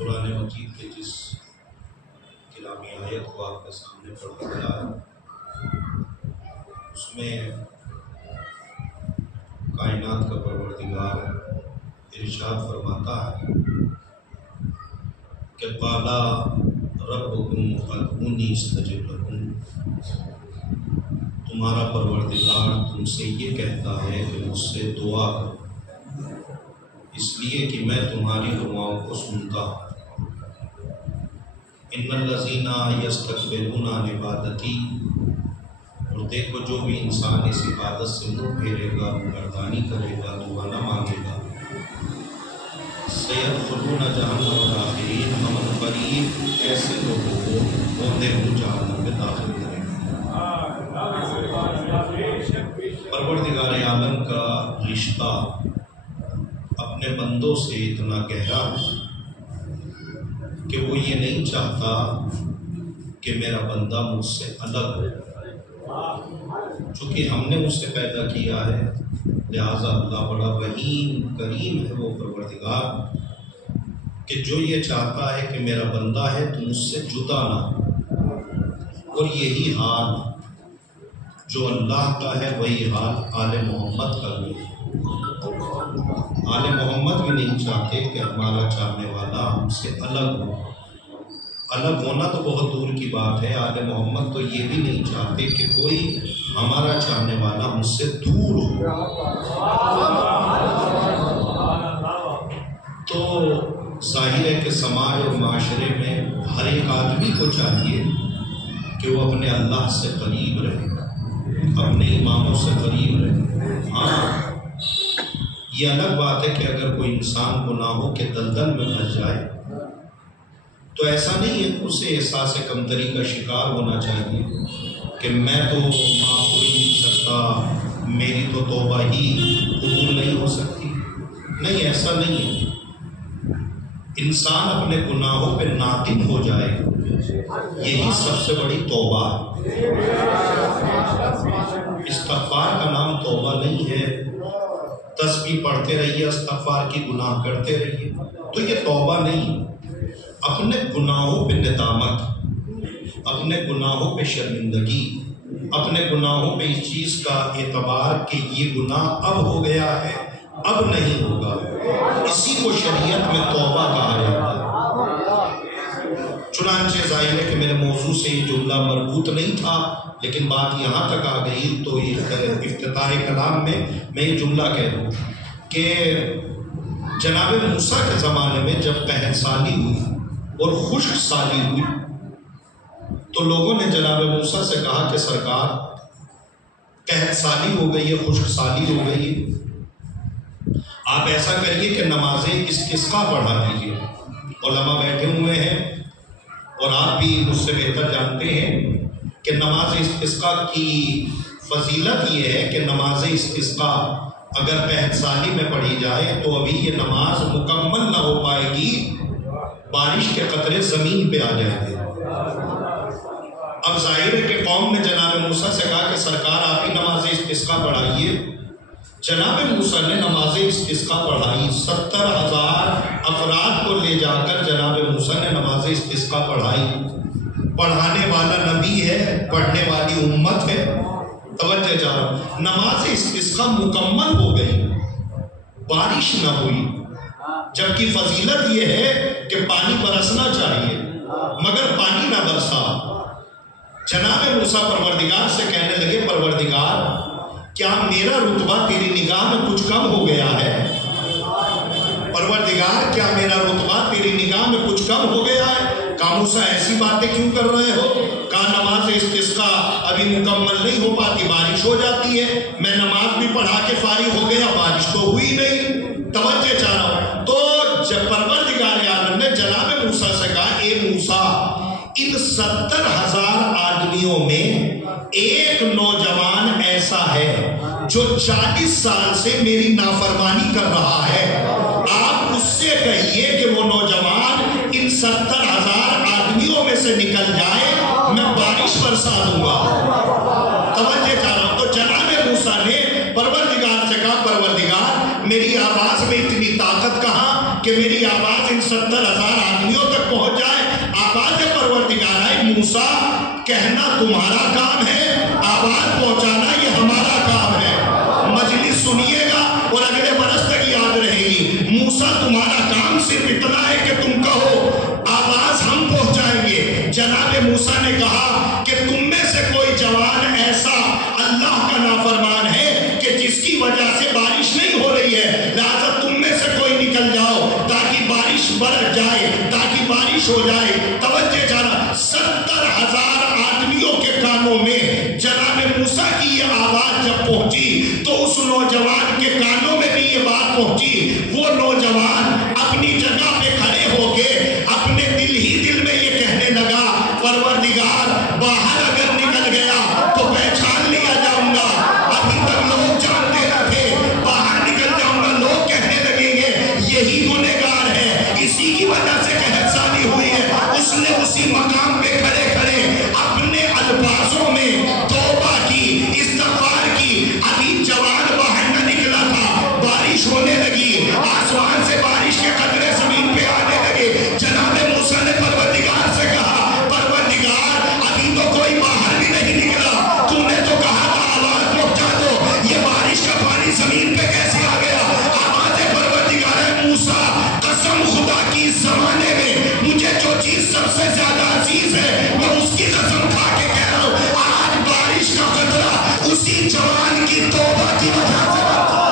قرآن مجید کے جس کلامی آیت کو آپ کے سامنے پڑھا گیا اس میں کائنات کا پروردگار ارشاد فرماتا ہے کہ قالا ربکم ادعونی استجب لکم، تمہارا پروردگار تم سے یہ کہتا ہے کہ مجھ سے دعا کرو اس لیے کہ میں تمہاری دعاؤں کو سنتا ہوں۔ ان الذین یستکبرون عن عبادتی، اور دیکھو جو بھی انسان اس عبادت سے منہ پھیرے گا، مردانی کرے گا، دعا نہ مانگے گا، سیدخلون جہنم داخرین، ہم قریب ایسے لوگوں کو بوندے ہوں جہنم میں داخل کریں گے۔ پروردگار عالم کا رشتہ اپنے بندوں سے اتنا گہرا ہے کہ وہ یہ نہیں چاہتا کہ میرا بندہ مجھ سے الگ ہو، چونکہ ہم نے اسے پیدا کیا ہے، لہٰذا اللہ بڑا رحیم کریم ہے وہ پروردگار کہ جو یہ چاہتا ہے کہ میرا بندہ ہے تو مجھ سے جدا نہ ہو۔ اور یہی حال جو اللہ کا ہے وہی حال آل محمد کا بھی ہے۔ آل محمد بھی نہیں چاہتے کہ ہمارا چاہنے والا ہم سے الگ ہو، الگ ہونا تو بہت دور کی بات ہے، آل محمد تو یہ بھی نہیں چاہتے کہ کوئی ہمارا چاہنے والا ہم سے دور ہو۔ تو ظاہر ہے کہ سماج اور معاشرے میں ہر ایک آدمی کو چاہیے کہ وہ اپنے اللہ سے قریب رہے، اپنے اماموں سے قریب رہے۔ ہاں یہ الگ بات ہے کہ اگر کوئی انسان گناہوں کے دلدل میں پھنس جائے تو ایسا نہیں ہے کہ اسے احساس کمتری کا شکار ہونا چاہیے کہ میں تو معاف ہو ہی نہیں سکتا، میری تو توبہ ہی قبول نہیں ہو سکتی۔ نہیں، ایسا نہیں ہے۔ انسان اپنے گناہوں پہ نادم ہو جائے، یہی سب سے بڑی توبہ ہے۔ استغفار کا نام توبہ نہیں ہے، تسبیح پڑھتے رہیے، استغفار کی گناہ کرتے رہیے، تو یہ توبہ نہیں۔ اپنے گناہوں پہ ندامت، اپنے گناہوں پہ شرمندگی، اپنے گناہوں پہ اس چیز کا اعتبار کہ یہ گناہ اب ہو گیا ہے، اب نہیں ہوگا، اسی کو شریعت میں توبہ کہا جاتا ہے۔ چنانچہ ظاہر ہے کہ میرے موضوع سے یہ جملہ مربوط نہیں تھا، لیکن بات یہاں تک آ گئی تو افتتاح کلام میں یہ جملہ کہہ دوں کہ جناب موسیٰ کے زمانے میں جب قحط سالی ہوئی اور خشک سالی ہوئی تو لوگوں نے جناب موسیٰ سے کہا کہ سرکار قحط سالی ہو گئی ہے، خشک سالی ہو گئی ہے، آپ ایسا کریے کہ نماز استسقاء پڑھا دیجیے۔ علماء بیٹھے ہوئے ہیں اور آپ بھی مجھ سے بہتر جانتے ہیں کہ نماز استسقاء کی فضیلت یہ ہے کہ نماز استسقاء اگر قحط سالی میں پڑھی جائے تو ابھی یہ نماز مکمل نہ ہو پائے گی، بارش کے قطرے زمین پہ آ جائیں گے۔ اب ظاہر ہے کہ قوم نے جناب موسیٰ سے کہا کہ سرکار آپ ہی نماز استسقاء پڑھائیے۔ جناب موسیٰ نے نماز استسقاء پڑھائی، 70,000 افراد کو لے جا کر جناب موسیٰ نے نماز استسقاء پڑھائی۔ پڑھانے والا نبی ہے، پڑھنے والی امت ہے۔ توجہ جاؤ، نماز استسقاء مکمل ہو گئی، بارش نہ ہوئی، جبکہ فضیلت یہ ہے کہ پانی برسنا چاہیے مگر پانی نہ برسا۔ جناب موسیٰ پروردگار سے کہنے لگے، پروردگار کیا میرا رتبہ تیری نگاہ میں کچھ کم ہو گیا ہے؟ پروردگار کیا میرا رتبہ تیری نگاہ میں کچھ کم ہو گیا ہے؟ کہا موسیٰ ایسی باتیں کیوں کر رہے ہو؟ کہا نماز استسقاء ابھی مکمل نہیں ہو پاتی، بارش ہو جاتی ہے، میں نماز بھی پڑھا کے فارغ ہو گیا، بارش تو ہوئی نہیں۔ توجہ چاہ رہا ہوں۔ تو جب پروردگار عالم نے جناب موسیٰ سے کہا، اے موسیٰ ان 70,000 آدمیوں میں ایک نوجوان ایسا ہے جو 40 سال سے میری نافرمانی کر رہا ہے، آپ اس سے کہیے کہ وہ نوجوان ان 70,000 آدمیوں میں سے نکل جائے، میں بارش برسا دوں گا۔ توجہ چاہ رہا ہوں۔ تو جناب موسیٰ نے پروردگار سے کہا، پروردگار میری آواز میں اتنی طاقت کہاں کہ میری آواز ان 70,000 آدمیوں تک پہنچ جائے؟ آواز پروردگار آئی، موسیٰ کہنا تمہارا کام ہے، آواز پہنچانا یہ ہمارا کام ہے۔ مجلس سنیے گا اور اگلے برس تک یاد رہے گی۔ موسیٰ تمہارا کام صرف اتنا ہے کہ تم کہو، آواز ہم پہنچائیں گے۔ جناب موسیٰ نے کہا کہ تم میں سے کوئی جوان ایسا اللہ کا نافرمان ہے کہ جس کی وجہ سے بارش نہیں ہو رہی ہے، لہذا تم میں سے کوئی نکل جاؤ تاکہ بارش برس جائے، تاکہ بارش ہو جائے۔ توجہ جانا، 70,000 آدمیوں کے کانوں میں جناب موسیٰ کی یہ آواز جب پہنچی تو اس نوجوان کے کانوں میں بھی یہ بات پہنچی۔ وہ نوجوان اپنی جگہ پہ کھڑے ہو کے اپنے دل ہی دل میں یہ کہنے لگا، پروردگار باہر اگر نکل گیا تو پہچان لیا جاؤں گا۔ ابھی تک لوگ جانتے نہ تھے، باہر نکل جاؤں گا لوگ کہنے لگیں گے یہی گنہگار ہے، اسی کی وجہ سے قحطسانی ہوئی ہے۔ اس نے اسی مقام پہ کھڑے کھڑے اپنے الفاظوں میں توبہ کی، استغفار کی۔ ابھی جوان باہر نہ نکلا تھا، بارش ہونے لگی، آسمان سے بارش کے قطرے زمین پہ آنے لگے۔ جناب موسیٰ نے پروردگار سے کہا، پروردگار ابھی تو کوئی باہر بھی نہیں نکلا، تو نے تو کہا تھا آواز پہنچا دو، یہ بارش کا پانی زمین پہ کیسے آ گیا؟ آواز پروردگار ہے، موسیٰ قسم خدا کی اس زمانے میں مجھے جو چیز سب سے زیادہ عزیز ہے میں اس کی قسم کھا کے کہہ رہا ہوں، آج بارش کا قطرہ اسی جوان کی توبہ کی وجہ سے برسا۔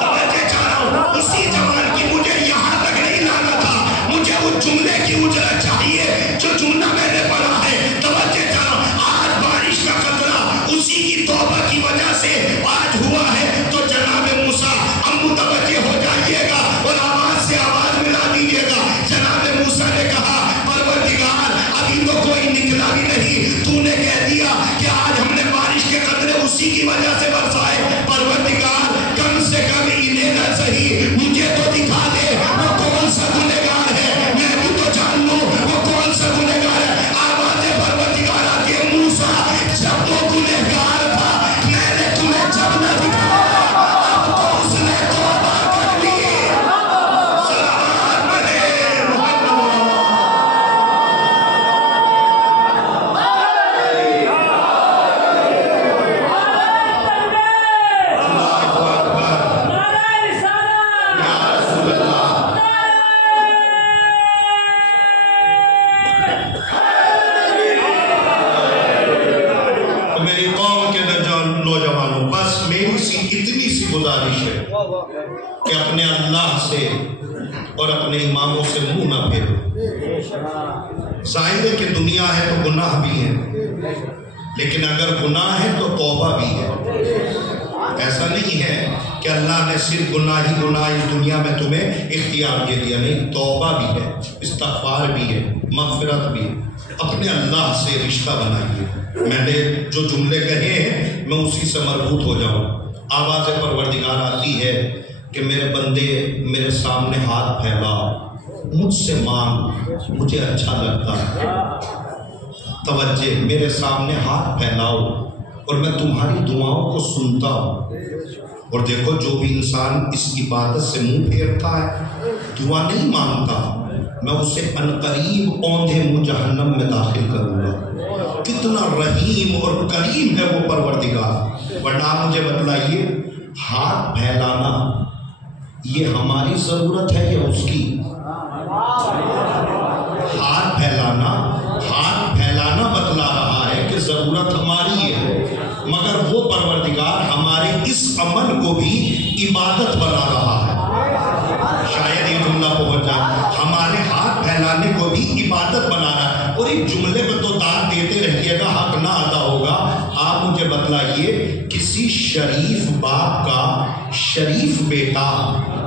توجہ چاہ رہا ہوں، اسی جوان کی، مجھے یہاں تک نہیں لانا تھا، مجھے اس جملے کی اجرت چاہیے جو جملہ میں نے پڑھا ہے۔ توجہ چاہ رہا ہوں، آج بارش کا قطرہ اسی کی توبہ کی وجہ سے آج ہوا ہے۔ تو جناب موسیٰ اب متوجہ ہو جائیے گا اور آواز سے آواز ملا دیجیے گا۔ جناب موسیٰ نے کہا، پروردگار ابھی تو کوئی نکلا بھی نہیں، تو نے کہہ دیا کہ آج ہم نے بارش کے قطرے اسی کی وجہ سے برسائے۔ پروردگار کم سے کم انہیں نہ صحیح مجھے تو دکھا دے وہ کون سا گنہگار ہے، میں بھی تو جان لوں وہ کون سا گنہگار ہے۔ آواز پروردگار آتی ہے، موسیٰ جب وہ گنہگار تھا میں نے تمہیں جب نہ دکھایا، اب تو اس نے توبہ کر لی۔ سلام علیہ محمد۔ میری قوم کے نوجوانوں، بس میری اتنی سی گزارش ہے کہ اپنے اللہ سے اور اپنے اماموں سے منہ نہ پھیرو۔ ظاہر ہے کہ دنیا ہے تو گناہ بھی ہے، لیکن اگر گناہ ہے تو توبہ بھی ہے۔ ایسا نہیں ہے کہ اللہ نے صرف گناہ ہی گناہ اس دنیا میں تمہیں اختیار دے دیا، نہیں، توبہ بھی ہے، استغفار بھی ہے، مغفرت بھی ہے۔ اپنے اللہ سے رشتہ بنائیے۔ میں نے جو جملے کہے ہیں میں اسی سے مربوط ہو جاؤں۔ آواز پروردگار آتی ہے کہ میرے بندے میرے سامنے ہاتھ پھیلا، مجھ سے مانگ، مجھے اچھا لگتا ہے۔ توجہ، میرے سامنے ہاتھ پھیلاؤ اور میں تمہاری دعاؤں کو سنتا ہوں۔ اور دیکھو، جو بھی انسان اس عبادت سے منہ پھیرتا ہے، دعا نہیں مانگتا، میں اسے عنقریب اوندھے منہ جہنم میں داخل کروں گا۔ کتنا رحیم اور کریم ہے وہ پروردگار۔ ورنہ آپ مجھے بتلائیے، ہاتھ پھیلانا یہ ہماری ضرورت ہے یا اس کی؟ ہاتھ پھیلانا بتلا رہا ہے کہ ضرورت ہماری ہے، مگر وہ پروردگار ہمارے اس عمل کو بھی عبادت بنا رہا ہے۔ شاید یہ جملہ پہنچ جائے، ہمارے ہاتھ پھیلانے کو بھی عبادت بنا رہا ہے۔ اور ایک جملے میں تو داد دیتے رہیے گا، حق نہ ادا ہوگا۔ آپ مجھے بتلائیے، کسی شریف باپ کا شریف بیٹا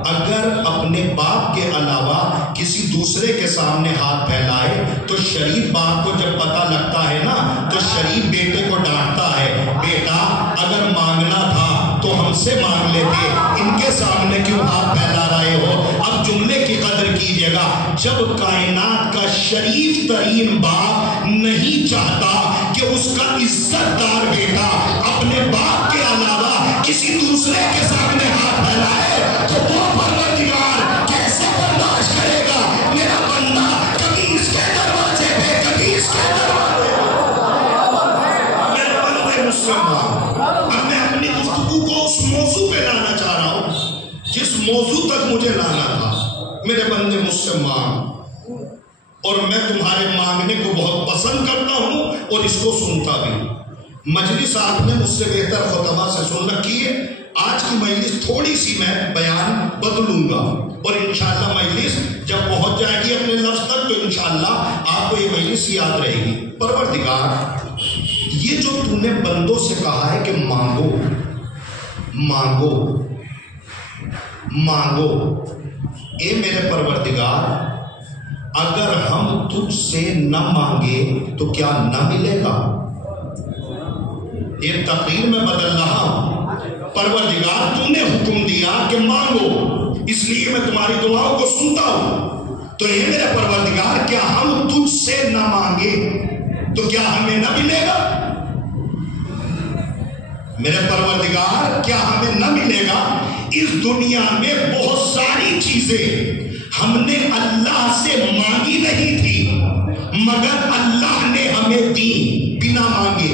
اگر اپنے باپ کے علاوہ کسی دوسرے کے سامنے ہاتھ پھیلائے تو شریف باپ کو جب پتہ لگتا ہے نا تو شریف بیٹے کو ڈانٹتا ہے، بیٹا اگر مانگنا تھا تو ہم سے مانگ لیتے، ان کے سامنے کیوں ہاتھ پھیلا رہے ہو؟ اب جملے کی قدر کیجیے گا، جب کائنات کا شریف ترین باپ نہیں چاہتا کہ اس کا عزت دار بیٹا اپنے باپ کے علاوہ کسی دوسرے کے سامنے ہاتھ پھیلائے تو وہ پروردگار کیسے برداشت کرے گا؟ میرا بندہ کبھی اس کے دروازے پہ میرے بندے مجھ سے مانگ، اور میں تمہارے مانگنے کو بہت پسند کرتا ہوں اور اس کو سنتا بھی۔ مجلس آپ نے مجھ سے بہتر خطبہ سے سن رکھی ہے۔ آج کی مجلس تھوڑی سی میں بیان بدلوں گا، اور انشاءاللہ مجلس جب پہنچ جائے گی اپنے لفظ تک تو انشاءاللہ آپ کو یہ مجلس یاد رہے گی۔ پروردگار، یہ جو تو نے بندوں سے کہا ہے کہ مانگو مانگو مانگو، اے میرے پروردگار، اگر ہم تجھ سے نہ مانگے تو کیا نہ ملے گا؟ یہ تقریر میں بدل رہا ہوں۔ پروردگار، تو نے حکم دیا کہ مانگو، اس لیے میں تمہاری دعاؤں کو سنتا ہوں، تو اے میرے پروردگار، کیا ہم تجھ سے نہ مانگے تو کیا ہمیں نہ ملے گا؟ میرے پروردگار، کیا ہمیں نہ ملے گا؟ اس دنیا میں بہت ساری چیزیں ہم نے اللہ سے مانگی نہیں تھی، مگر اللہ نے ہمیں دی بنا مانگے۔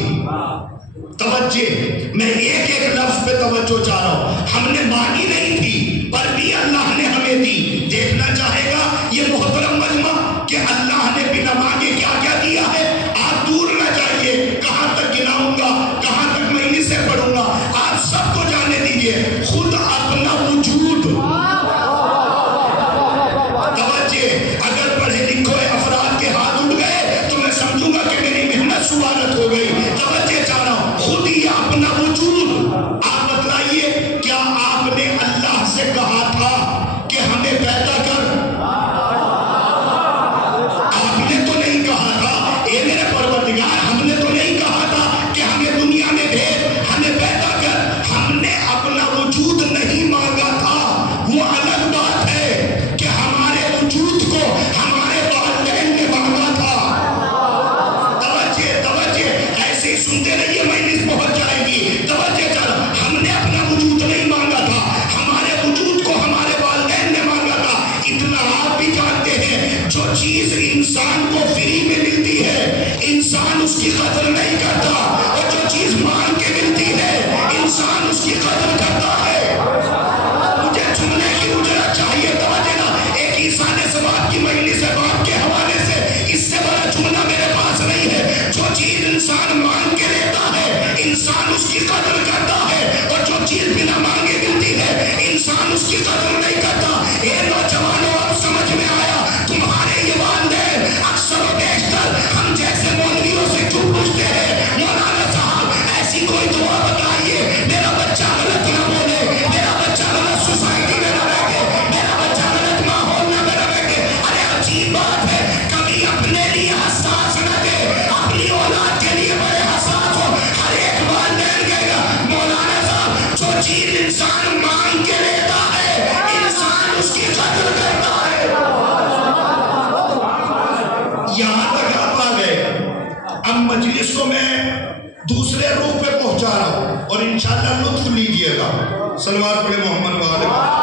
توجہ، میں ایک ایک لفظ پہ توجہ چاہ رہا ہوں۔ ہم نے مانگی نہیں تھی پر بھی اللہ نے ہمیں دی۔ دیکھنا چاہے گا یہ محترم مجمع کہ اللہ نے بنا مانگے کیا کیا دیا ہے؟ آپ دور نہ جائیے، کہاں تک گناؤں گا، کہاں تک میں انہیں سے پڑھوں گا، آپ سب کو جانے دیجئے۔ خود اپنا وجود، توجہ، اگر پڑھے لکھے افراد کے ہاتھ اٹھ گئے تو میں سمجھوں گا کہ میری محنت سوالت ہو گئی۔ توجہ چاہ رہا ہوں، خود ہی اپنا وجود۔ آپ بتلائیے، کیا آپ نے اللہ سے کہا تھا کہ ہمیں پیدا کر؟ آپ نے تو نہیں کہا تھا، اے میرے پروردگار، ہم نے تو نہیں کہا تھا کہ ہمیں دنیا میں بھیج، ہمیں پیدا کر۔ ہم نے اپنا وجود نہیں مانگا تھا۔ وہ الگ بات ہے کہ ہمارے وجود کو ہمارے والدین نے مانگا تھا۔ توجہ، ایسے ہی سنتے رہیے، مجلس پہنچ جائے گی۔ توجہ چل، ہم نے اپنا وجود نہیں مانگا تھا، ہمارے وجود کو ہمارے والدین نے مانگا تھا۔ اتنا آپ بھی جانتے ہیں، جو چیز انسان کو فری میں ملتی ہے انسان اس کی قدر نہیں کرتا، اور جو چیز مانگ کے ملتی ہے انسان اس کی قدر کرتا ہے۔ مجھے چننے کی اجرت چاہیے۔ توجہ نا، ایک عیسیٰ نے سواب کی مجلس ہے، باپ کے حوالے سے، اس سے بڑا جملہ میرے پاس نہیں ہے۔ جو چیز انسان مانگ کے لیتا ہے انسان اس کی قدر کرتا ہے، اور جو چیز بنا مانگے ملتی ہے انسان اس کی قدر نہیں کرتا۔ اے نوجوانوں، اب سمجھ میں آیا؟ تمہارے یہ والدین اکثر و بیشتر ہم جیسے مولویوں سے کیوں پوچھتے ہیں، مولانا صاحب ایسی کوئی دعا بتائیے میرا بچہ غلط نہ بولے، میرا بچہ غلط سوسائٹی میں نہ رہ کے، میرا بچہ غلط ماحول میں نہ رہ کے۔ ارے عجیب بات ہے، کبھی اپنے لیے حساس نہ دے، اپنی اولاد کے لیے بڑے حساس ہو۔ ہر ایک والدین کہے گا، مولانا صاحب جو چیز انسان مانگ کے لیتا ہے انسان اس کی قدر کرتا ہے۔ یہاں تک آپ آ گئے، اب مجلس کو میں دوسرے روح پہ پہنچا رہا ہوں، اور انشاءاللہ لطف لیجئے گا۔ صلوات پڑھے محمد وآلہ محمد۔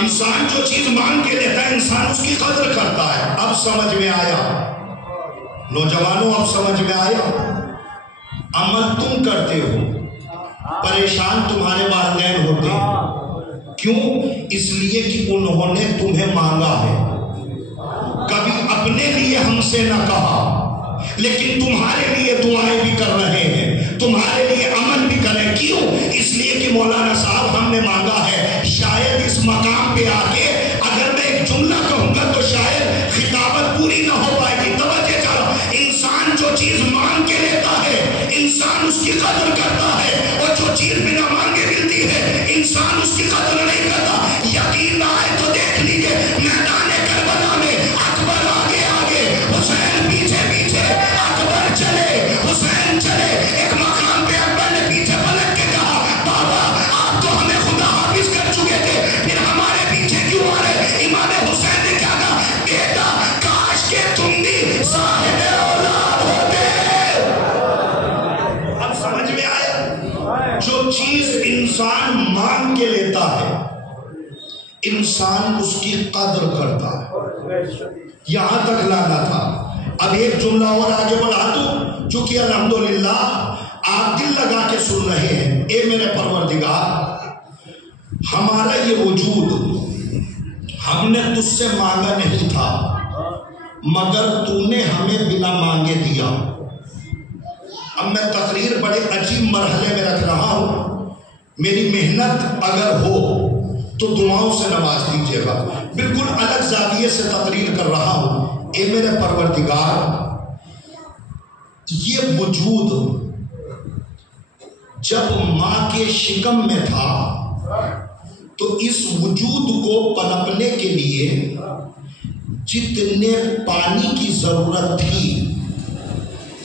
انسان جو چیز مانگ کے لیتا ہے انسان اس کی قدر کرتا ہے۔ اب سمجھ میں آیا نوجوانوں، اب سمجھ میں آیا؟ عمل تم کرتے ہو، پریشان تمہارے والدین ہوتے ہیں، کیوں؟ اس لیے کہ انہوں نے تمہیں مانگا ہے۔ کبھی اپنے لیے ہم سے نہ کہا، لیکن تمہارے لیے دعائیں بھی کر رہے ہیں، تمہارے لیے عمل بھی کریں۔ کیوں؟ اس لیے کہ مولانا صاحب ہم نے مانگا ہے۔ شاید اس مقام پہ آ کے اگر میں ایک جملہ کہوں گا تو شاید خطابت پوری نہ ہو پائے گی۔ توجہ کرو، انسان جو چیز مانگ کے لیتا ہے انسان اس کی قدر کرتا ہے، اور جو چیز بنا مانگے ملتی ہے انسان اس کی قدر نہیں کرتا۔ یقین نہ آئے تو دیکھ لیجئے، میدان کربلا میں اکبر آگے آگے، حسین پیچھے پیچھے، اکبر چلے حسین چلے۔ ایک مقام پہ اکبر نے پیچھے پلٹ کے کہا، بابا آپ تو ہمیں خدا حافظ کر چکے تھے، پھر ہمارے پیچھے کیوں آ رہے؟ امام حسین نے کیا کہا، بیٹا کاش کہ تم بھی صاحب اولاد ہوتے۔ اب سمجھ میں آیا؟ جو چیز انسان مانگ کے لیتا ہے انسان اس کی قدر کرتا ہے، یہاں تک لانا تھا۔ اب ایک جملہ اور آگے بڑھا دوں، چونکہ الحمدللہ آپ دل لگا کے سن رہے ہیں۔ اے میرے پروردگار، ہمارا یہ وجود ہم نے تجھ سے مانگا نہیں تھا، مگر تو نے ہمیں بنا مانگے دیا۔ اب میں تقریر بڑے عجیب مرحلے میں رکھ رہا ہوں، میری محنت اگر ہو تو دعاؤں سے نواز دیجیے گا۔ بالکل الگ زاویے سے تقریر کر رہا ہوں۔ اے میرے پروردگار، یہ وجود جب ماں کے شکم میں تھا تو اس وجود کو پنپنے کے لیے جتنے پانی کی ضرورت تھی،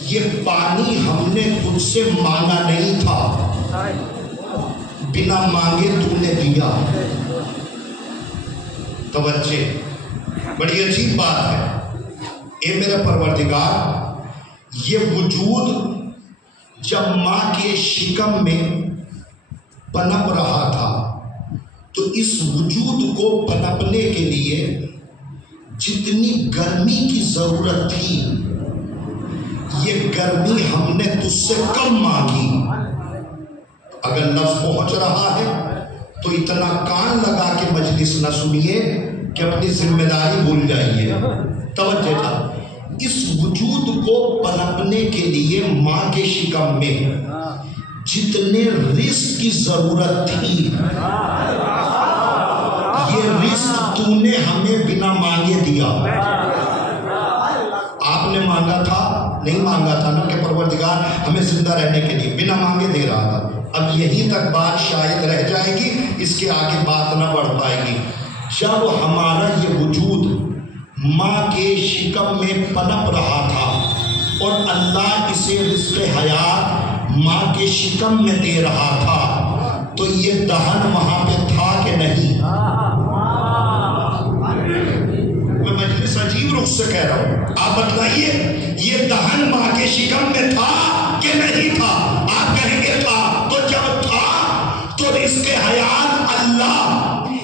یہ پانی ہم نے تجھ سے مانگا نہیں تھا، بنا مانگے تو نے دیا۔ توجہ، بڑی عجیب بات ہے۔ اے میرے پروردگار، یہ وجود جب ماں کے شکم میں پنپ رہا تھا تو اس وجود کو پنپنے کے لیے جتنی گرمی کی ضرورت تھی، یہ گرمی ہم نے تجھ سے کم مانگی۔ اگر لفظ پہنچ رہا ہے تو اتنا کان لگا کے مجلس نہ سنیے کہ اپنی ذمہ داری بھول جائیے۔ توجہ تھا، اس وجود کو پنپنے کے لیے ماں کے شکم میں جتنے رزق کی ضرورت تھی، یہ رزق تو نے ہمیں بنا مانگے دیا۔ آپ نے مانگا تھا؟ نہیں مانگا تھا نا کہ پروردگار ہمیں زندہ رہنے کے لیے بنا مانگے دے رہا تھا۔ اب یہیں تک بات شاید رہ جائے گی، اس کے آگے بات نہ بڑھ پائے گی۔ جب ہمارا یہ وجود ماں کے شکم میں پنپ رہا تھا اور اللہ اسے رزق حیات ماں کے شکم میں دے رہا تھا، تو یہ دہن وہاں پہ تھا کہ نہیں؟ میں مجلس عجیب رخ سے کہہ رہا ہوں، آپ بتلائیے یہ دہن ماں کے شکم میں تھا کہ نہیں تھا؟ آپ کہیں گے تھا۔ تو جب تھا تو رزق حیات اللہ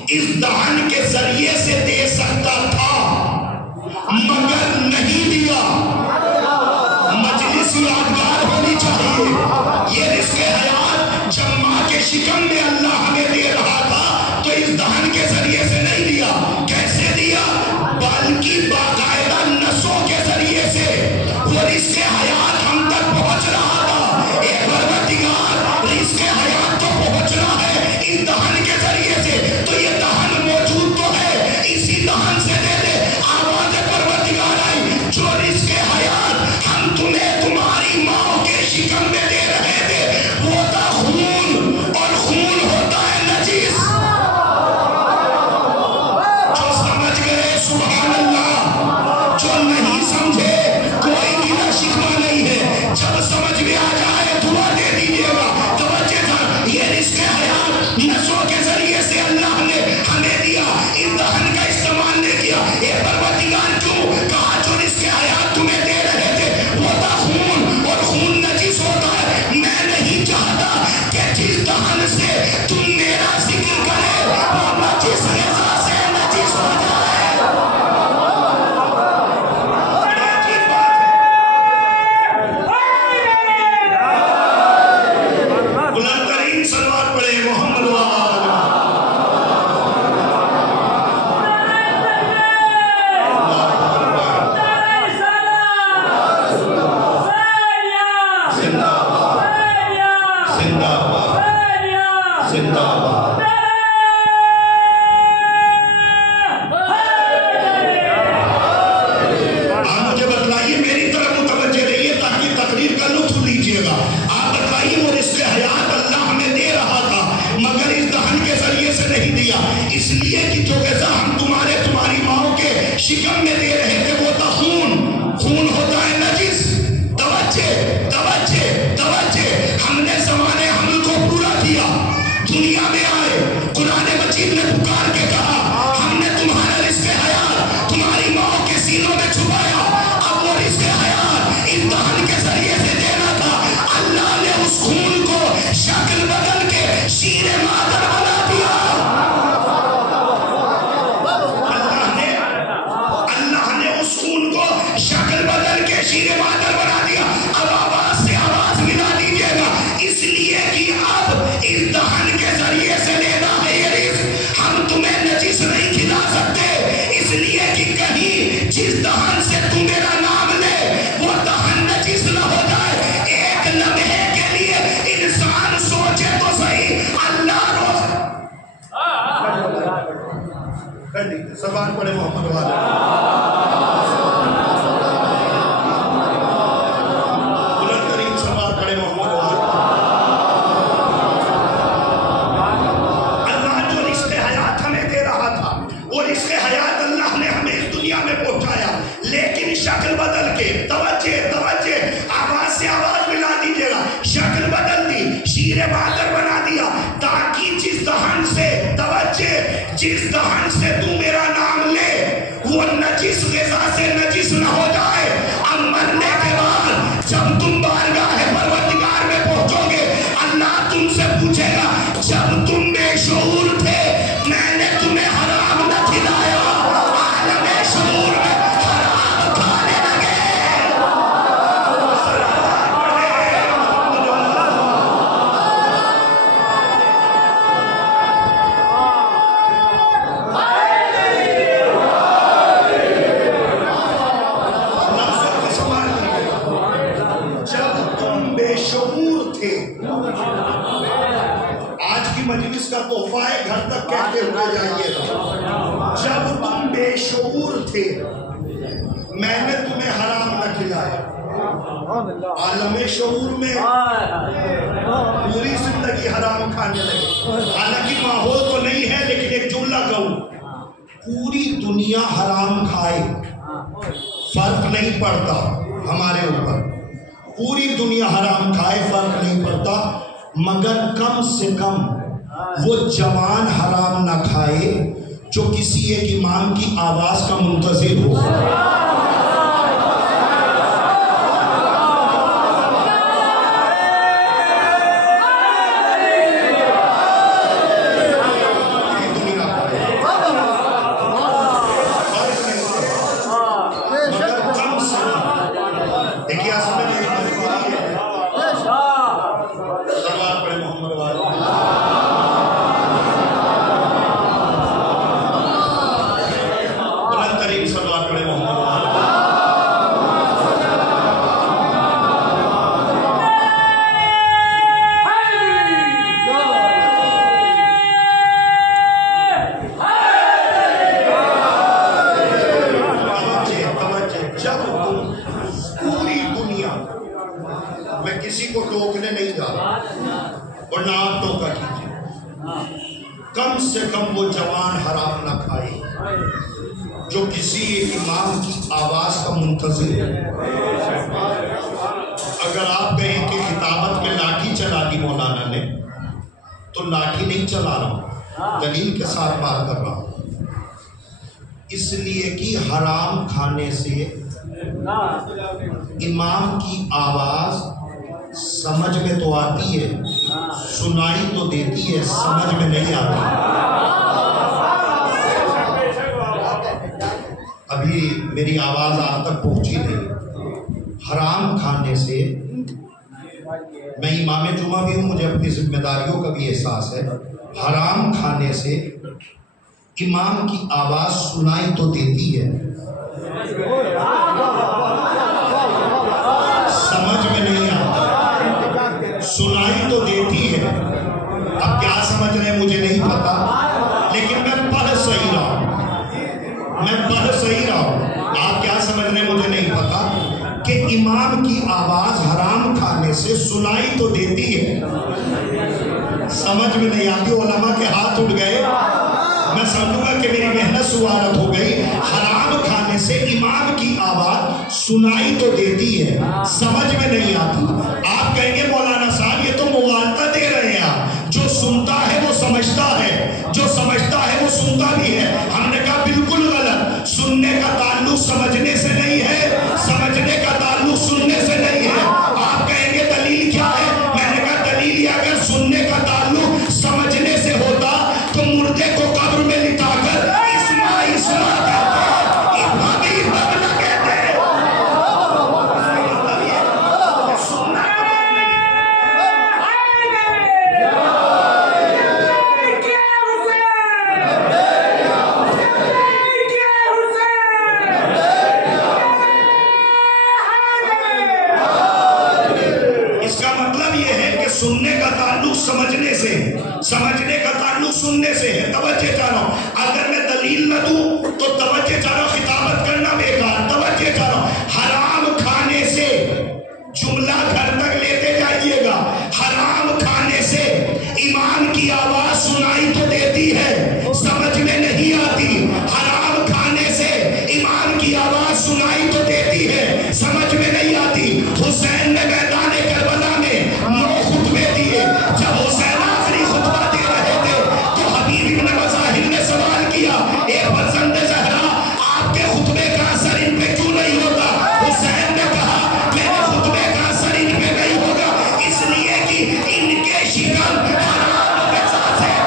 اس دہن کے ذریعے سے دے سکتا تھا، مگر نہیں دیا۔ مجلس یادگار ہونی چاہیے۔ یہ رزق حیات جب ماں کے شکم میں اللہ ہمیں دے رہا تھا تو اس دہن کے ذریعے سے نہیں دیا۔ کیسے دیا؟ بلکہ باقاعدہ نسوں کے ذریعے سے وہ رزق حیات ہم تک پہنچ رہا تھا۔ اے پروردگار، رزق حیات تو پہنچنا ہے اس دہن کے ذریعے سے، تو یہ دہن موجود تو ہے، اسی دہن سے دے دے۔ آواز پروردگار آئی، جو رزق حیات ہم تمہیں تمہاری ماں کے شکم میں دے رہے تھے وہ تھا خون، اور خون ہوتا ہے نجیس۔ جو سمجھ گئے سبحان اللہ، جو نہیں سمجھے کوئی گلہ شکوہ نہیں شیر مادر بنا دیا. اب آواز سے آواز ملا دیجیے گا، اس لیے کہ اب اس دہن کے ذریعے سے لینا ہے یہ رزق. ہم تمہیں نجس نہیں کھلا سکتے، اس لیے کہ کہیں جس دہن سے تم میرا نام لے وہ دہن نجس نہ ہو جائے. ایک لمحے کے لیے انسان سوچے تو صحیح، اللہ روز زبان پڑے محمد والے. بلند ترین زبان پڑے محمد والے. اللہ جو رزق حیات ہمیں دے رہا تھا، وہ رزق حیات اللہ نے ہمیں اس دنیا میں پہنچایا، لیکن شکل بدل کے. توجہ توجہ، آواز سے آواز ملا دیجیے گا. شکل بدل دی، شیر مادر بنا دیا، تاکہ جس دہن سے، توجہ، جس دہن سے تو میرا نام لے وہ نجس غذا سے نجس نہ ہو جائے. اب مرنے کے بعد جب تم بارگاہ پروردگار میں پہنچو گے، اللہ تم سے پوچھے گا جب تم بے شعور تھے میں نے تمہیں حرام نہ کھلایا، عالم شعور میں حرام کھانے لگے. مجلس کا تحفہ ہے، گھر تک کہتے ہوئے جائیے گا. جب تم بے شعور تھے میں نے تمہیں حرام نہ کھلایا. عالم شعور میں پوری زندگی حرام کھانے لگے. حالانکہ ماحول تو نہیں ہے، لیکن ایک جملہ کہوں، پوری دنیا حرام کھائے فرق نہیں پڑتا ہمارے اوپر. پوری دنیا حرام کھائے فرق نہیں پڑتا، مگر کم سے کم وہ جوان حرام نہ کھائے جو کسی ایک امام کی آواز کا منتظر ہو. کم سے کم وہ جوان حرام نہ کھائے جو کسی ایک امام کی آواز کا منتظر ہے. اگر آپ کہیں کہ خطابت میں لاٹھی چلا دی مولانا نے، تو لاٹھی نہیں چلا رہا، دلیل کے ساتھ بات کر رہا ہوں. اس لیے کہ حرام کھانے سے امام کی آواز سمجھ میں تو آتی ہے، سنائی تو دیتی ہے، سمجھ میں نہیں آتی. ابھی میری آواز آپ تک پہنچی نہیں. حرام کھانے سے، میں امام جمعہ بھی ہوں، مجھے اپنی ذمہ داریوں کا بھی احساس ہے، حرام کھانے سے امام کی آواز سنائی تو دیتی ہے، سمجھ میں نہیں آتا. سنائی تو دیتی ہے، اب کیا سمجھ رہے ہیں مجھے نہیں پتا، لیکن میں پڑھ صحیح رہا ہوں، آپ کیا سمجھ رہے ہیں مجھے نہیں پتا، کہ امام کی آواز حرام کھانے سے سنائی تو دیتی ہے، سمجھ میں نہیں آتی. علماء کے ہاتھ اٹھ گئے، میں سمجھوں گا کہ میری محنت سوارت ہو گئی. حرام کھانے سے امام کی آواز سنائی تو دیتی ہے، سمجھ میں نہیں آتی. آپ کہیں گے مولانا صاحب یہ تو مغالطہ دے رہے ہیں آپ، جو سنتا ہے وہ سمجھتا ہے، جو سمجھتا ہے وہ سنتا بھی ہے. ہم نے کہا بالکل غلط. سننے کا تعلق سمجھنے سے نہیں ہے، سمجھنے کا تعلق سننے سے نہیں ہے. آپ کہیں گے دلیل کیا ہے؟ میں نے کہا دلیل یہ اگر سننے کا تعلق سمجھنے سے ہوتا تو مردے کو قبر میں لٹا کر اسما اسما کہتے، ابراہیم ابن کہتے. سمجھنے کا تعلق سننے سے ہے. توجہ چاہو، اگر میں دلیل نہ دوں تو توجہ چاہو، خطابت کرنا بیکار. توجہ چاہو، حرام کھانے سے جملہ گھر تک لیتے جائیے گا. حرام کھانے سے ایمان کی آواز سنائی تو دیتی ہے، سمجھ میں نہیں آتی. حرام کھانے سے ایمان کی آواز سنائی تو دیتی ہے، سمجھ میں نہیں آتی. حسین نے میدان کربلا میں 9 خطبے دیے. جب حسین آخری خطبہ دے رہے تھے تو حبیب ابن مظاہر نے سوال کیا، اے فرزند زہرا، آپ کے خطبے کا اثر ان پہ کیوں نہیں ہوتا؟ حسین نے کہا، میرے خطبے کا اثر ان پہ نہیں ہوگا اس لیے کہ ان کے شکم حرام کے ساتھ ہے.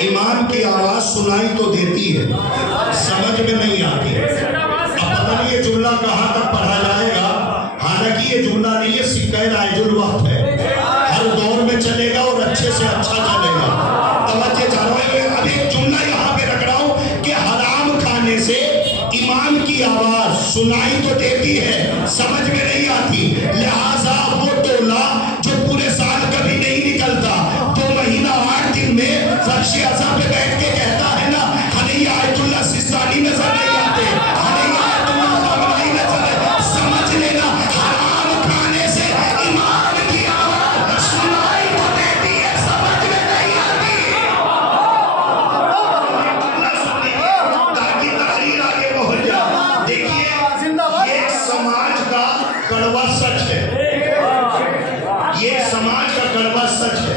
ایمان کی آواز سنائی تو دیتی ہے، سمجھ میں نہیں آتی. اب پتہ نہیں یہ جملہ کہاں تک پڑھا جائے گا. حالانکہ یہ جملہ نہیں، یہ سکہ رائج الوقت ہے، ہر دور میں چلے گا اور اچھے سے اچھا چلے گا. توجہ چاہو، اب ایک جملہ یہاں پہ رکھ رہا ہوں کہ حرام کھانے سے ایمان کی آواز سنائی تو دیتی ہے، سمجھ میں نہیں آتی. لہٰذا وہ ٹولہ جو پورے سال کبھی نہیں نکلتا، 2 مہینہ 8 دن میں فرش اعظم پہ بیٹھ کے کہتا ہے نا، ہمیں یہ آیت اللہ سستانی نظر نہیں آتے، ہمیں یہ آیت اللہ خامنائی نظر ہے. سمجھ لینا، حرام کھانے سے ایمان کی آواز سنائی تو دیتی ہے، سمجھ میں نہیں آتی. اللہ سنیے تاکہ تحریر آگے پہنچ جائے. دیکھیے، یہ سماج کا کڑوا سچ ہے، یہ سماج کا کڑوا سچ ہے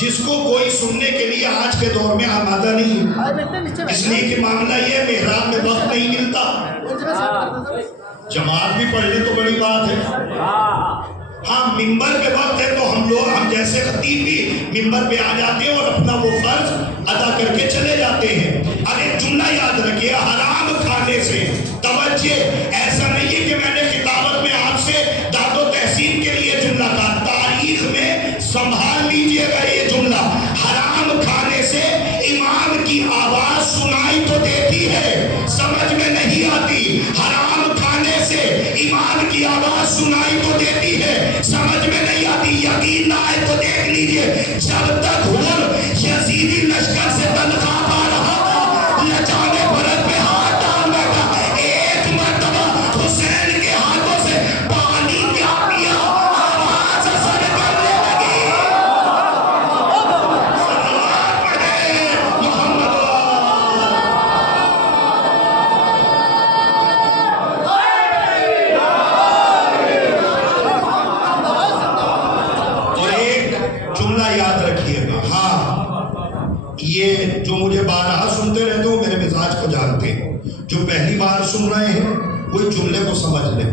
جس کو کوئی سننے کے لیے آج کے دور میں آمادہ نہیں ہے. اس لیے کہ معاملہ یہ محراب میں وقت نہیں ملتا. جماعت بھی پڑھ لے تو بڑی بات ہے. ہاں، ممبر پہ وقت ہے تو ہم جیسے خطیب بھی ممبر پہ آ جاتے ہیں اور اپنا وہ فرض ادا کر کے چلے جاتے ہیں. اب ایک جملہ یاد رکھیے، حرام کھانے سے. توجہ، ایسا نہیں ہے کہ میں نے خطابت میں آپ سے داد و تحسین کے لیے جملہ کہا. تاریخ میں سنبھال لیجئے گا یہ جملہ. حرام کھانے سے ایمان کی آواز سنائی تو دیتی ہے، سمجھ میں نہیں آتی. حرام کھانے سے ایمان کی آواز سنائی تو دیتی ہے، سمجھ میں نہیں آتی. یقین نہ آئے تو دیکھ لیجئے، جب تک حر یزیدی لشکر سے تنخواہ پا رہا تھا، لچانے برد پہ ہاتھ ڈال بیٹھا. ایک مرتبہ حسین کے ہاتھوں سے پانی کیا پیا، آواز اثر کرنے لگی. یاد رکھیے گا، ہاں، یہ جو مجھے بارہا سنتے رہتے ہو میرے مزاج کو جانتے ہیں. جو پہلی بار سن رہے ہیں کوئی جملے کو سمجھ لیں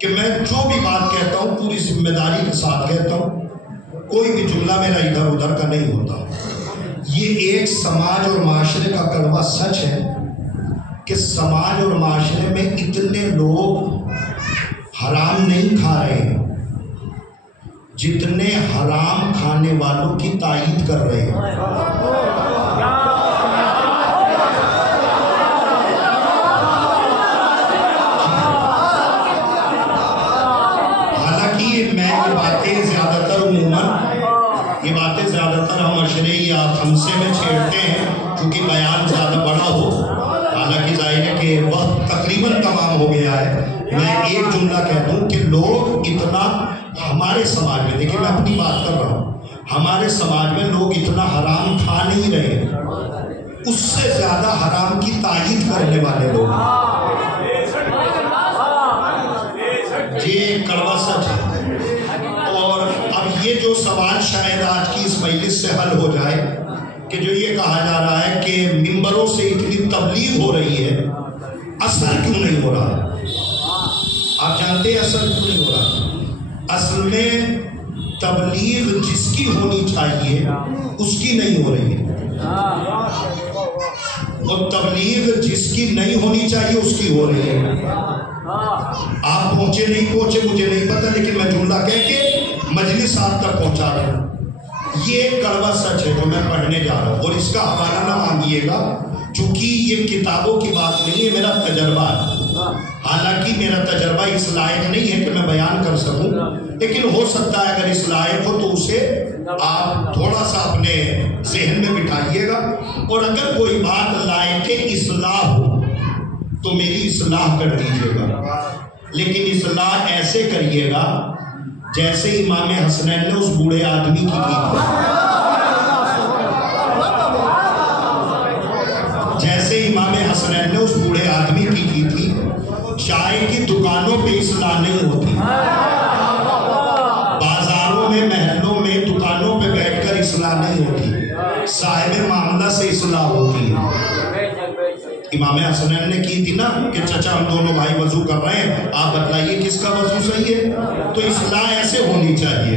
کہ میں جو بھی بات کہتا ہوں پوری ذمہ داری کے ساتھ کہتا ہوں. کوئی بھی جملہ میرا ادھر ادھر کا نہیں ہوتا. یہ ایک سماج اور معاشرے کا کڑوا سچ ہے کہ سماج اور معاشرے میں اتنے لوگ حرام نہیں کھا رہے ہیں جتنے حرام کھانے والوں کی تائید کر رہے ہیں. حالانکہ میں یہ باتیں زیادہ تر ہم اشرے یا خمسے میں چھیڑتے ہیں کیونکہ بیان زیادہ بڑا ہو. حالانکہ ظاہر ہے کہ وقت تقریباً تمام ہو گیا ہے. میں ایک جملہ کہہ دوں کہ لوگ اتنا ہمارے سماج میں، دیکھیں میں اپنی بات کر رہا ہوں، ہمارے سماج میں لوگ اتنا حرام کھا نہیں رہے، اس سے زیادہ حرام کی تائید کرنے والے لوگ. یہ کڑوا سچ ہے. اور اب یہ جو سوال شاید آج کی اس مجلس سے حل ہو جائے کہ جو یہ کہا جا رہا ہے کہ ممبروں سے اتنی تبلیغ ہو رہی ہے، اثر کیوں نہیں ہو رہا؟ آپ جانتے ہیں اثر کیوں نہیں ہو رہا؟ اصل میں تبلیغ جس کی ہونی چاہیے اس کی نہیں ہو رہی ہے، اور تبلیغ جس کی نہیں ہونی چاہیے اس کی ہو رہی ہے. آپ پہنچے نہیں پہنچے مجھے نہیں پتا، لیکن میں جملہ کہہ کے مجلس آپ تک پہنچا رہا ہوں. یہ ایک کڑوا سچ ہے جو میں پڑھنے جا رہا ہوں، اور اس کا حوالہ نہ مانگیے گا چونکہ یہ کتابوں کی بات نہیں ہے، میرا تجربہ ہے. حالانکہ میرا تجربہ اس لائق نہیں ہے کہ میں بیان کر سکوں، لیکن ہو سکتا ہے اگر اس لائق ہو تو اسے آپ تھوڑا سا اپنے ذہن میں بٹھائیے گا. اور اگر کوئی بات لائق اصلاح ہو تو میری اصلاح کر دیجیے گا، لیکن اصلاح ایسے کریے گا جیسے امام حسنین نے اس بوڑھے آدمی کی تھی. جیسے امام حسنین نے اس بوڑھے آدمی کی تھی. چائے کی دکانوں پہ اصلاح نہیں ہوتی، بازاروں میں محلوں میں دکانوں پہ بیٹھ کر اصلاح نہیں ہوتی، صاحب معاملہ سے اصلاح ہوتی ہے. امام حسنین نے کی تھی نا کہ چچا ہم دونوں بھائی وضو کر رہے ہیں، آپ بتلائیے کس کا وضو صحیح ہے. تو اصلاح ایسے ہونی چاہیے.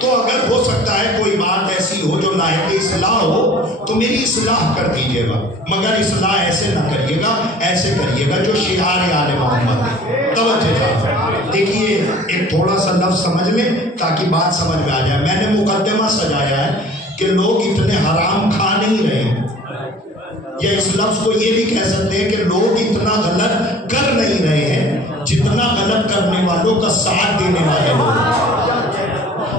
تو اگر ہو سکتا ہے کوئی بات ایسی ہو جو لائق اصلاح ہو تو میری اصلاح کر دیجیے گا، مگر اصلاح ایسے نہ کریے گا، ایسے کریے گا جو شعار آل محمد ہے. توجہ جا دیکھیے، ایک تھوڑا سا لفظ سمجھ لیں تاکہ بات سمجھ میں آ جائے. میں نے مقدمہ سجایا ہے کہ لوگ اتنے حرام کھا نہیں رہے ہیں، یا اس لفظ کو یہ بھی کہہ سکتے ہیں کہ لوگ اتنا غلط کر نہیں رہے ہیں جتنا غلط کرنے والوں کا ساتھ دینے والے لوگ.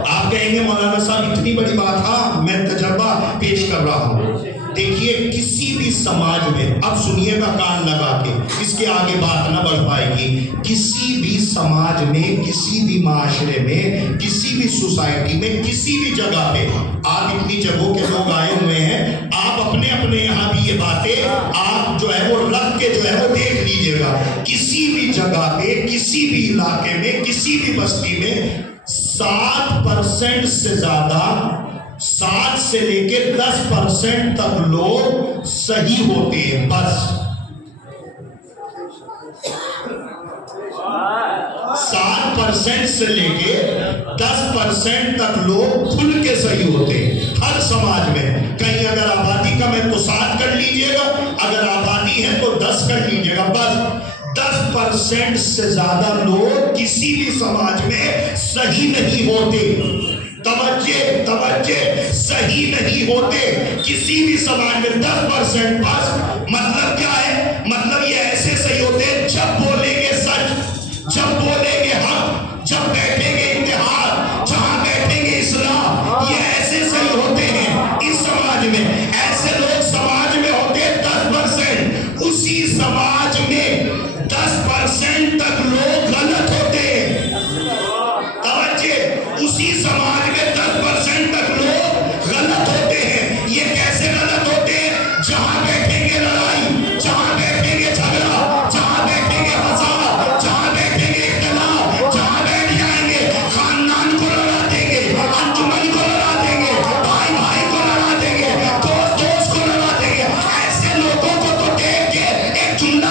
آپ کہیں گے مولانا صاحب اتنی بڑی بات، ہاں میں تجربہ پیش کر رہا ہوں. دیکھیے کسی بھی سماج میں، اب سنیے گا کان لگا کے، اس کے آگے بات نہ بڑھ پائے گی. کسی بھی سماج میں، کسی بھی معاشرے میں، کسی بھی سوسائٹی میں، کسی بھی جگہ پہ، آپ اتنی جگہوں کے لوگ آئے ہوئے ہیں، آپ اپنے اپنے یہاں بھی یہ باتیں آپ جو ہے وہ رکھ کے جو ہے وہ دیکھ لیجئے گا. کسی بھی جگہ پہ، کسی بھی علاقے میں، کسی بھی بستی میں 7% سے زیادہ، 7 سے لے کے 10% تک لوگ صحیح ہوتے ہیں. بس 7% سے لے کے 10% تک لوگ کھل کے صحیح ہوتے ہیں ہر سماج میں. کہیں اگر آبادی کم ہے تو 7 کر لیجئے گا، اگر آبادی ہے تو 10 کر لیجئے گا. بس 10% سے زیادہ لوگ کسی بھی سماج میں صحیح نہیں ہوتے. توجہ صحیح نہیں ہوتے کسی بھی سماج میں. 10% بس. مطلب کیا ہے؟ مطلب یہ ایسے صحیح ہوتے ہیں جب بولیں گے سچ، جب بولیں گے حق، جب بیٹھیں گے اتحاد، جہاں بیٹھیں گے اصلاح، یہ ایسے صحیح ہوتے ہیں اس سماج میں. ایسے لوگ سماج میں ہوتے ہیں 10%. اسی سماج میں 10% تک لوگ غلط ہوتے ہیں. توجہ، اسی سماج میں 10% تک لوگ غلط ہوتے ہیں. یہ کیسے غلط ہوتے ہیں؟ جہاں بیٹھیں گے لڑائی، جہاں بیٹھیں گے جھگڑا، جہاں بیٹھیں گے فساد، جہاں بیٹھیں گے اختلاف، جہاں بیٹھ جائیں گے خاندان کو لڑا دیں گے، انجمن کو لڑا دیں گے، بھائی بھائی کو لڑا دیں گے، دوست دوست کو لڑا دیں گے. ایسے لوگوں کو تو دیکھ کے ایک جملہ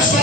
100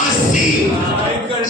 80।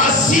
80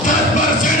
10%